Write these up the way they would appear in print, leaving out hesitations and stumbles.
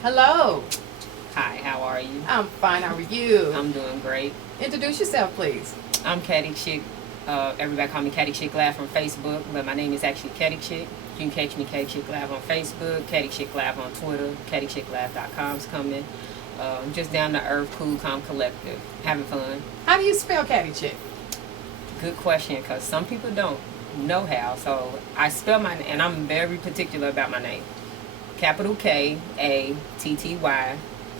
Hello. Hi, how are you? I'm fine. How are you? I'm doing great. Introduce yourself, please. I'm Katty Chic. Everybody call me Katty Chic Live on Facebook, but my name is actually Katty Chic. You can catch me Katty Chic Live on Facebook, Katty Chic Live on Twitter, KattyChicLive.com's coming. Just down to earth, cool, calm, collective, having fun. How do you spell Katty Chic? Good question, because some people don't know how. So I spell my name, and I'm very particular about my name. Capital Katty,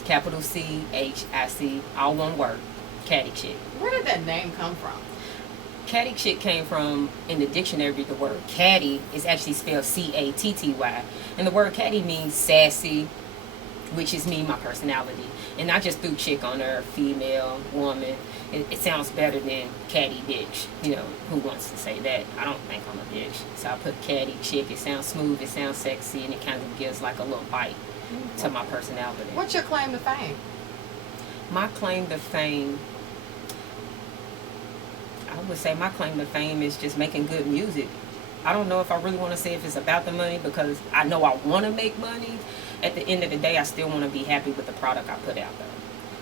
capital Chic, all one word. Katty Chic. Where did that name come from? Katty Chic came from, in the dictionary, the word catty is actually spelled Catty. And the word catty means sassy, which is me, my personality. And I just threw chick on her, female, woman. It sounds better than catty bitch. You know, who wants to say that? I don't think I'm a bitch. So I put Katty Chic. It sounds smooth, it sounds sexy, and it kind of gives like a little bite to my personality. What's your claim to fame? My claim to fame, I would say my claim to fame is just making good music. I don't know if I really want to say if it's about the money, because I know I want to make money. At the end of the day, I still want to be happy with the product I put out there.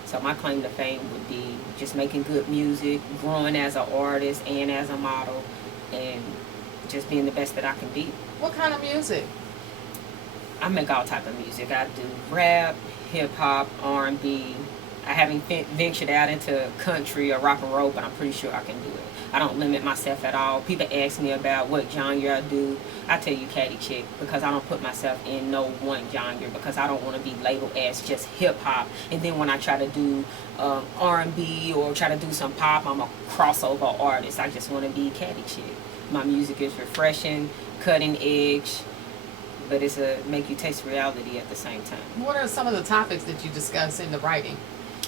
So my claim to fame would be just making good music, growing as an artist and as a model, and just being the best that I can be. What kind of music? I make all type of music. I do rap, hip hop, R&B. I haven't ventured out into country or rock and roll, but I'm pretty sure I can do it. I don't limit myself at all. People ask me about what genre I do. I tell you Katty Chic, because I don't put myself in no one genre, because I don't want to be labeled as just hip hop. And then when I try to do R&B or try to do some pop, I'm a crossover artist. I just want to be Katty Chic. My music is refreshing, cutting edge, but it's a make you taste reality at the same time. What are some of the topics that you discuss in the writing?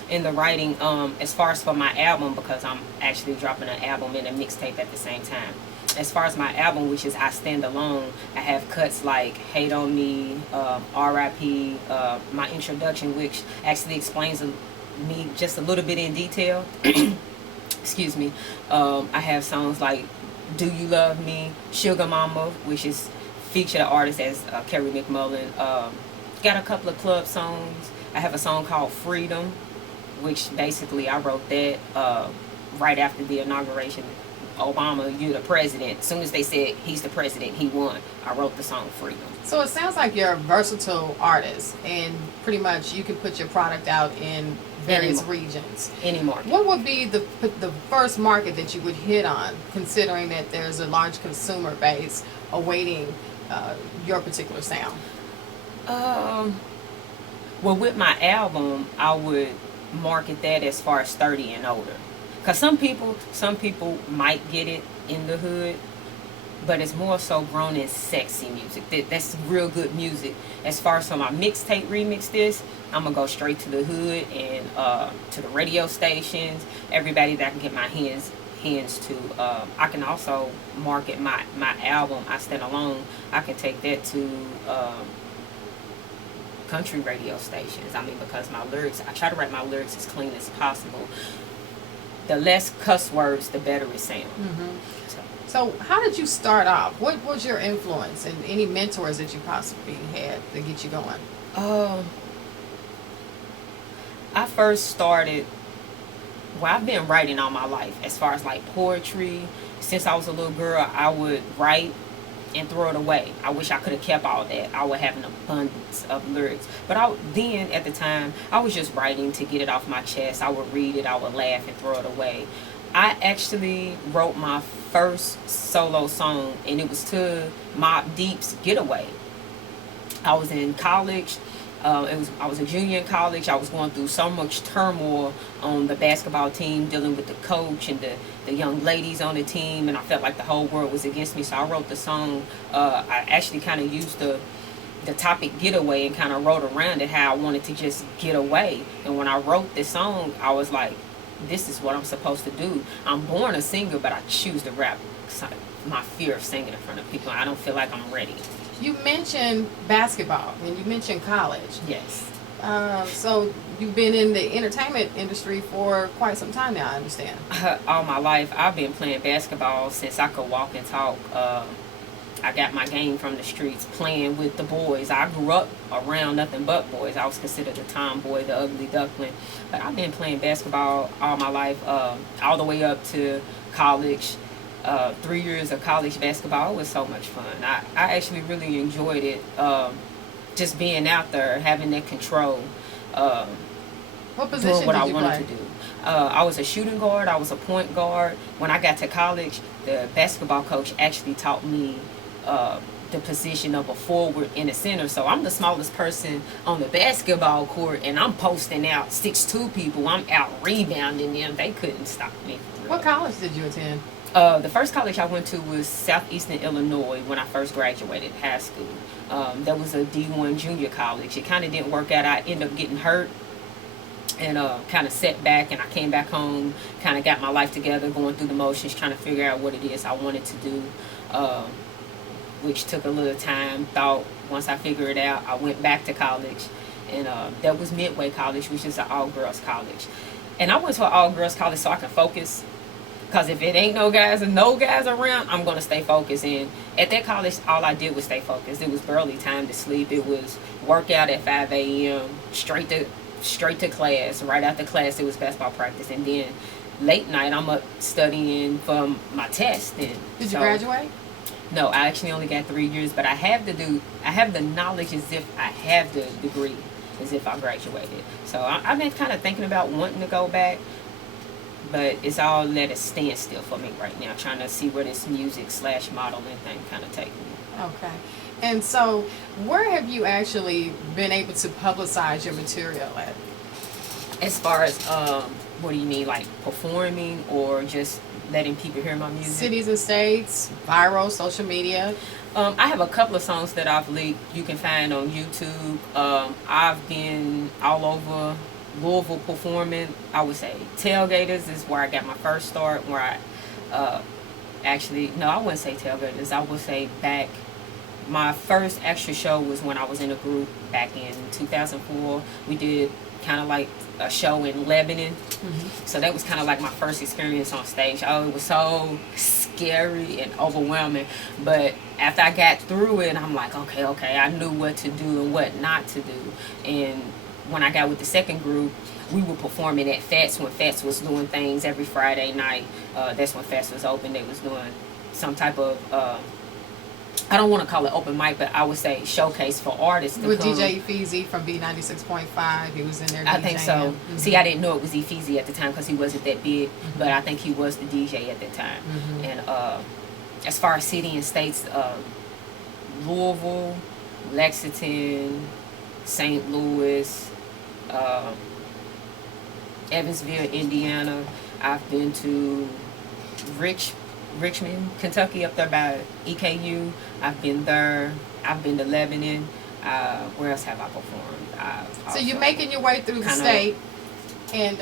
In the writing, as far as for my album, because I'm actually dropping an album and a mixtape at the same time. As far as my album, which is I Stand Alone, I have cuts like Hate on Me, R.I.P., my introduction, which actually explains me just a little bit in detail. Excuse me. I have songs like Do You Love Me, Sugar Mama, which is featured artist as Kerry McMullen. Got a couple of club songs. I have a song called Freedom, which basically I wrote that right after the inauguration. Obama, you're the president. As soon as they said he's the president, he won. I wrote the song Freedom. So it sounds like you're a versatile artist, and pretty much you can put your product out in various regions. Any market. What would be the first market that you would hit on, considering that there's a large consumer base awaiting your particular sound? Well, with my album, I would market that as far as 30 and older, because some people might get it in the hood, but it's more so grown in sexy music. That's real good music. As far as for my mixtape remix, I'm gonna go straight to the hood and to the radio stations, everybody that I can get my hands to. I can also market my album I Stand Alone. I can take that to country radio stations. I mean, because my lyrics, I try to write my lyrics as clean as possible. The less cuss words, the better it sounds. So how did you start off? What was your influence, and any mentors that you possibly had to get you going? I first started, well, I've been writing all my life. As far as like poetry, since I was a little girl, I would write and throw it away. I wish I could have kept all that. I would have an abundance of lyrics. But then at the time, I was just writing to get it off my chest. I would read it, I would laugh and throw it away. I actually wrote my first solo song, and it was to Mobb Deep's Getaway. I was in college. I was a junior in college. I was going through so much turmoil on the basketball team, dealing with the coach and the young ladies on the team, and I felt like the whole world was against me. So I wrote the song. I actually kind of used the topic getaway and kind of wrote around it, how I wanted to just get away. And when I wrote this song, I was like, this is what I'm supposed to do. I'm born a singer, but I choose to rap. My fear of singing in front of people, I don't feel like I'm ready. You mentioned basketball and you mentioned college. Yes. So you've been in the entertainment industry for quite some time now, I understand. All my life, I've been playing basketball since I could walk and talk. I got my game from the streets, playing with the boys. I grew up around nothing but boys. I was considered a tomboy, the ugly duckling. But I've been playing basketball all my life, all the way up to college. 3 years of college basketball. It was so much fun. I actually really enjoyed it. Just being out there, having that control. What position Doing what did I you wanted play? to do. I was a shooting guard. I was a point guard. When I got to college, the basketball coach actually taught me the position of a forward and a center. So I'm the smallest person on the basketball court, and I'm posting out 6'2" people. I'm out rebounding them. They couldn't stop me. What college did you attend? The first college I went to was Southeastern Illinois when I first graduated high school. That was a D1 junior college. It kind of didn't work out. I ended up getting hurt and kind of set back, and I came back home, kind of got my life together, going through the motions, trying to figure out what it is I wanted to do, which took a little time. Thought once I figured it out, I went back to college, and that was Midway College, which is an all-girls college. And I went to an all-girls college so I can focus, because if it ain't no guys around, I'm going to stay focused. And at that college, all I did was stay focused. It was barely time to sleep. It was workout at 5 a.m., straight to class. Right after class, it was basketball practice. And then late night, I'm up studying for my test. And Did you graduate? No, I actually only got 3 years, but I have the knowledge as if I have the degree, as if I graduated. So I've been kind of thinking about wanting to go back, but it's all at a standstill for me right now, trying to see where this music/modeling thing kind of take me. Okay. And so, where have you actually been able to publicize your material at? As far as, what do you mean, like performing or just letting people hear my music? Cities and states, viral, social media. I have a couple of songs that I've leaked. You can find on YouTube. I've been all over Louisville performing. I would say Tailgaters is where I got my first start, where I I wouldn't say Tailgaters. I would say my first extra show was when I was in a group back in 2004. We did kind of like a show in Lebanon. Mm-hmm. So that was kind of like my first experience on stage. Oh, it was so scary and overwhelming. But after I got through it, I'm like, okay, I knew what to do and what not to do. And when I got with the second group, we were performing at Fats when Fats was doing things every Friday night. That's when Fats was open. They was doing some type of, I don't want to call it open mic, but I would say showcase for artists to With come. DJ Femcee from B96.5, he was in there DJing. I think so. Mm-hmm. See, I didn't know it was Femcee at the time because he wasn't that big, but I think he was the DJ at the time. Mm-hmm. And as far as city and states, Louisville, Lexington, St. Louis, Evansville, Indiana. I've been to Richmond, Kentucky, up there by EKU. I've been there. I've been to Lebanon. Where else have I performed? So you're making your way through the state, and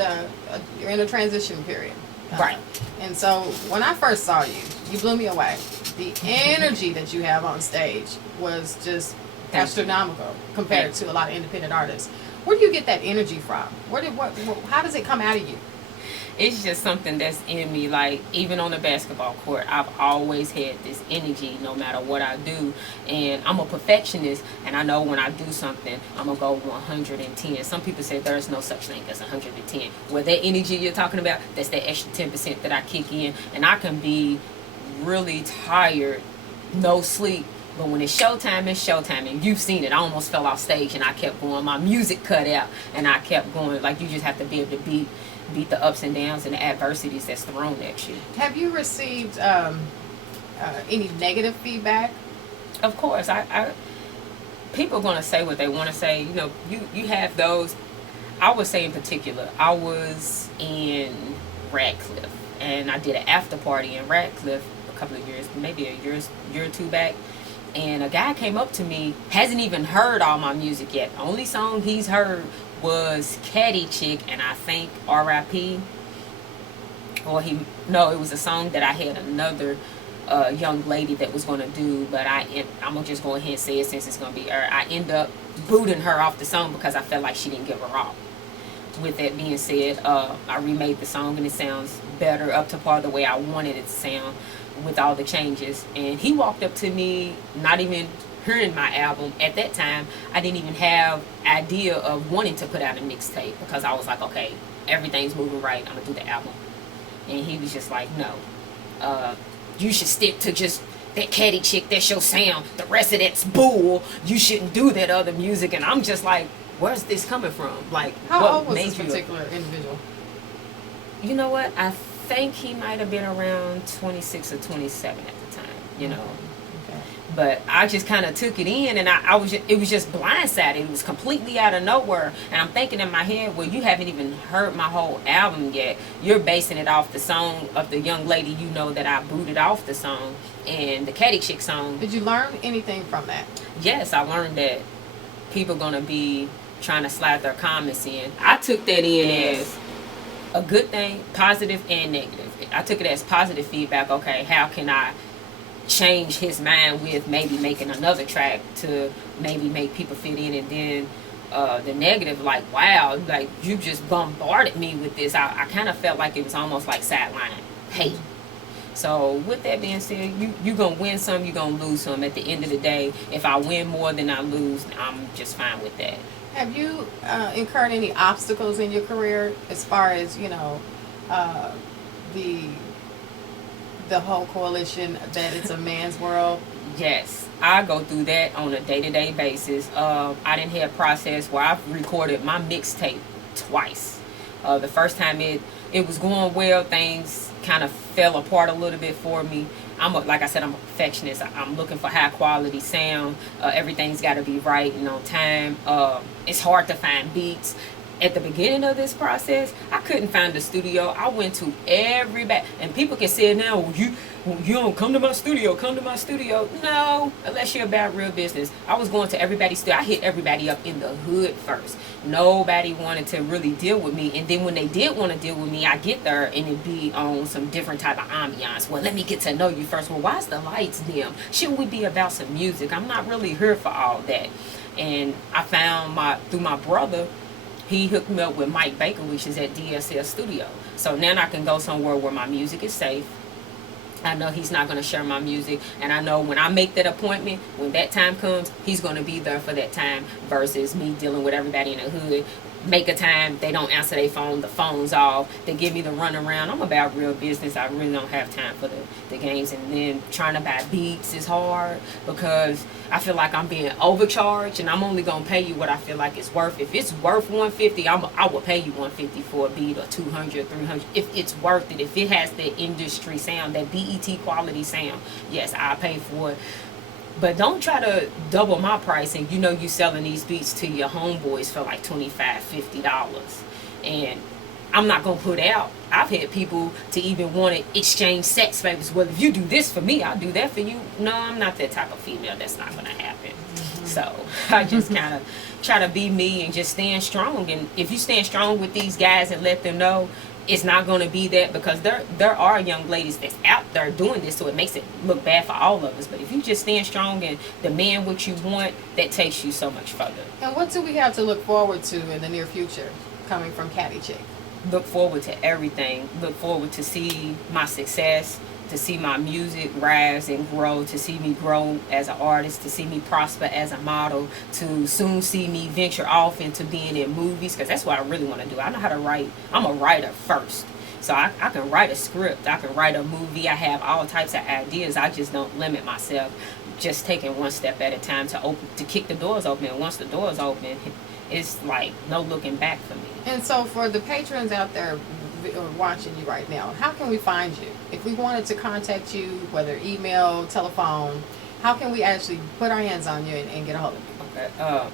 you're in a transition period. Right. And so when I first saw you, you blew me away. The energy that you have on stage was just astronomical compared to a lot of independent artists. Where do you get that energy from? How does it come out of you? It's just something that's in me. Like, even on the basketball court, I've always had this energy no matter what I do. And I'm a perfectionist, and I know when I do something, I'm going to go 110. Some people say there's no such thing as 110. Well, that energy you're talking about, that's that extra 10% that I kick in. And I can be really tired, no sleep. But when it's showtime, it's showtime. And you've seen it. I almost fell off stage, and I kept going. My music cut out, and I kept going. Like, you just have to be able to beat the ups and downs and the adversities that's thrown at you. Have you received any negative feedback? Of course. People are going to say what they want to say. You know, you have those. I would say in particular, I was in Radcliffe, and I did an after party in Radcliffe a couple of years, maybe a year or two back. And a guy came up to me, hasn't even heard all my music yet. The only song he's heard was Katty, Chic, and I think R.I.P. It was a song that I had another young lady that was going to do, but I'm going to just go ahead and say it since it's going to be her. I end up booting her off the song because I felt like she didn't give her all. With that being said, I remade the song, and it sounds better, up to par the way I wanted it to sound. with all the changes. And he walked up to me, not even hearing my album. At that time, I didn't even have idea of wanting to put out a mixtape because I was like, okay, everything's moving right, I'm gonna do the album. And he was just like, no, you should stick to just that Katty Chick, that's your sound. The rest of that's bull. You shouldn't do that other music. And I'm just like, where's this coming from? Like, how what old was made this you particular individual? You know what? I think he might have been around 26 or 27 at the time. You know. Okay. But I just kind of took it in, and it was just blindsided. It was completely out of nowhere. And I'm thinking in my head, well, you haven't even heard my whole album yet. You're basing it off the song of the young lady you know that I booted off the song, and the Katty Chick song. Did you learn anything from that? Yes, I learned that people gonna be trying to slide their comments in. I took that in as a good thing, positive and negative. I took it as positive feedback. Okay, how can I change his mind with maybe making another track to maybe make people fit in? And then the negative, like, wow, like, you just bombarded me with this. I kind of felt like it was almost like sideline hate. So with that being said, you gonna win some, you gonna lose some. At the end of the day, if I win more than I lose, I'm just fine with that. Have you incurred any obstacles in your career as far as, you know, the whole coalition that it's a man's world? Yes, I go through that on a day-to-day basis. I didn't have a process where I've recorded my mixtape twice. The first time it was going well, things kind of fell apart a little bit for me. Like I said, I'm a perfectionist. I'm looking for high quality sound. Everything's got to be right and on time. It's hard to find beats. At the beginning of this process, I couldn't find a studio. I went to everybody, and people can say it now, well, you don't come to my studio, come to my studio. No, unless you're about real business. I was going to everybody's studio. I hit everybody up in the hood first. Nobody wanted to really deal with me, and then when they did want to deal with me, I get there and it'd be on some different type of ambiance. Well, let me get to know you first. Well, why's the lights dim? Shouldn't we be about some music? I'm not really here for all that. And I found through my brother, he hooked me up with Mike Baker, which is at DSL Studio. So now I can go somewhere where my music is safe. I know he's not going to share my music. And I know when I make that appointment, when that time comes, he's going to be there for that time versus me dealing with everybody in the hood. Make a time, they don't answer their phone, the phone's off, they give me the runaround. I'm about real business. I really don't have time for the games. And then trying to buy beats is hard because I feel like I'm being overcharged, and I'm only going to pay you what I feel like it's worth. If it's worth $150, I will pay you $150 for a beat, or $200, $300. If it's worth it, if it has the industry sound, that BET quality sound, yes, I'll pay for it. But don't try to double my price, and you know you selling these beats to your homeboys for like $25, $50. And I'm not going to put out. I've had people to even want to exchange sex favors. Well, if you do this for me, I'll do that for you. No, I'm not that type of female. That's not going to happen. So I just kind of try to be me and just stand strong. And if you stand strong with these guys and let them know, it's not going to be that, because there are young ladies that's out there doing this, so it makes it look bad for all of us. But if you just stand strong and demand what you want, that takes you so much further. And what do we have to look forward to in the near future coming from Katty Chick? Look forward to everything. Look forward to see my success, to see my music rise and grow, to see me grow as an artist, to see me prosper as a model, to soon see me venture off into being in movies, because that's what I really want to do. I know how to write. I'm a writer first. So I can write a script. I can write a movie. I have all types of ideas. I just don't limit myself. Just taking one step at a time to kick the doors open. And once the doors open, it's like no looking back for me. And so for the patrons out there watching you right now, how can we find you? If we wanted to contact you, whether email, telephone, how can we actually put our hands on you and get a hold of you? Okay.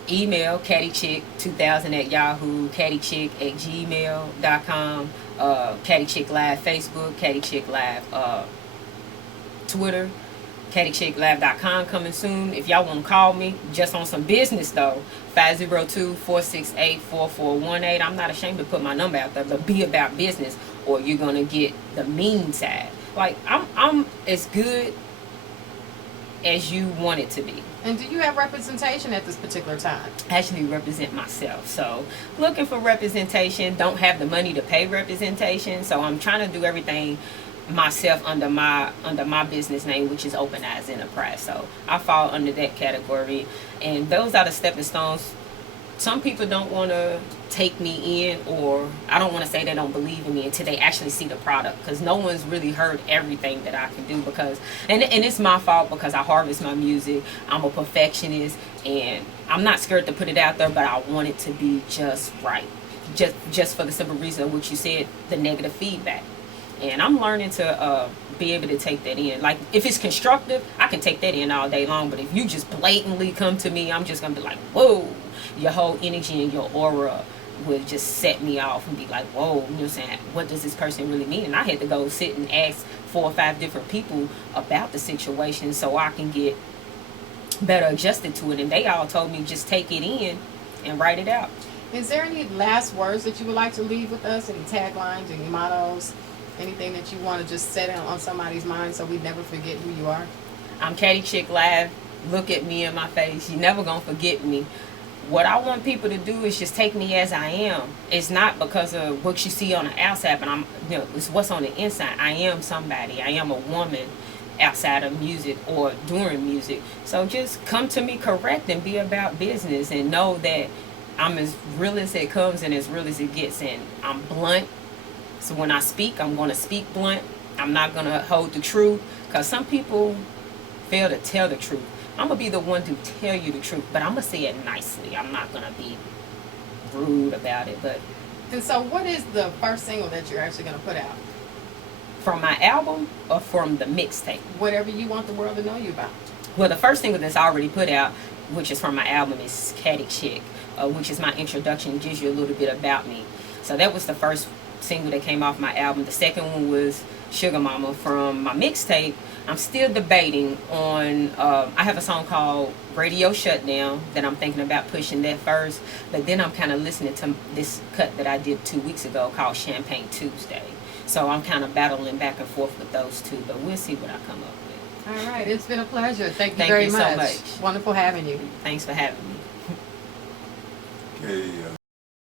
Email kattychick2000 at Yahoo, kattychick@gmail.com, Katty Chick Live Facebook, Katty Chick Live Twitter, kattychicklive.com coming soon. If y'all want to call me just on some business though, 502-468-4418. I'm not ashamed to put my number out there, but be about business or you're going to get the mean side. Like, I'm as good as you want it to be. And do you have representation at this particular time? I actually represent myself. So looking for representation, don't have the money to pay representation. So I'm trying to do everything myself under my business name, which is Open Eyes Enterprise. So I fall under that category, and those are the stepping stones. Some people don't want to take me in, or I don't want to say they don't believe in me until they actually see the product, because no one's really heard everything that I can do, because and it's my fault because I harvest my music. I'm a perfectionist, and I'm not scared to put it out there, but I want it to be just right, just for the simple reason of what you said, the negative feedback. And I'm learning to be able to take that in. Like, if it's constructive, I can take that in all day long. But if you just blatantly come to me, I'm just going to be like, whoa. Your whole energy and your aura would just set me off and be like, whoa, you know what I'm saying? What does this person really mean? And I had to go sit and ask 4 or 5 different people about the situation so I can get better adjusted to it. And they all told me just take it in and write it out. Is there any last words that you would like to leave with us? Any taglines, any mottos? Anything that you want to just set on somebody's mind so we never forget who you are? I'm Katty Chic Live. Look at me in my face. You're never going to forget me. What I want people to do is just take me as I am. It's not because of what you see on the outside, but it's what's on the inside. I am somebody. I am a woman outside of music or during music. So just come to me correct and be about business, and know that I'm as real as it comes and as real as it gets. And I'm blunt. So when I speak, I'm going to speak blunt. I'm not going to hold the truth, because some people fail to tell the truth. I'm going to be the one to tell you the truth, but I'm going to say it nicely. I'm not going to be rude about it. And so what is the first single that you're actually going to put out? From my album or from the mixtape? Whatever you want the world to know you about. Well, the first single that's already put out, which is from my album, is Katty Chic, which is my introduction. It gives you a little bit about me. So that was the first single that came off my album. The second one was Sugar Mama from my mixtape. I'm still debating on, I have a song called Radio Shutdown that I'm thinking about pushing that first, but then I'm kind of listening to this cut that I did 2 weeks ago called Champagne Tuesday. So I'm kind of battling back and forth with those two, but we'll see what I come up with. All right, it's been a pleasure. Thank you Thank very you much. so much. Wonderful having you. Thanks for having me. Okay,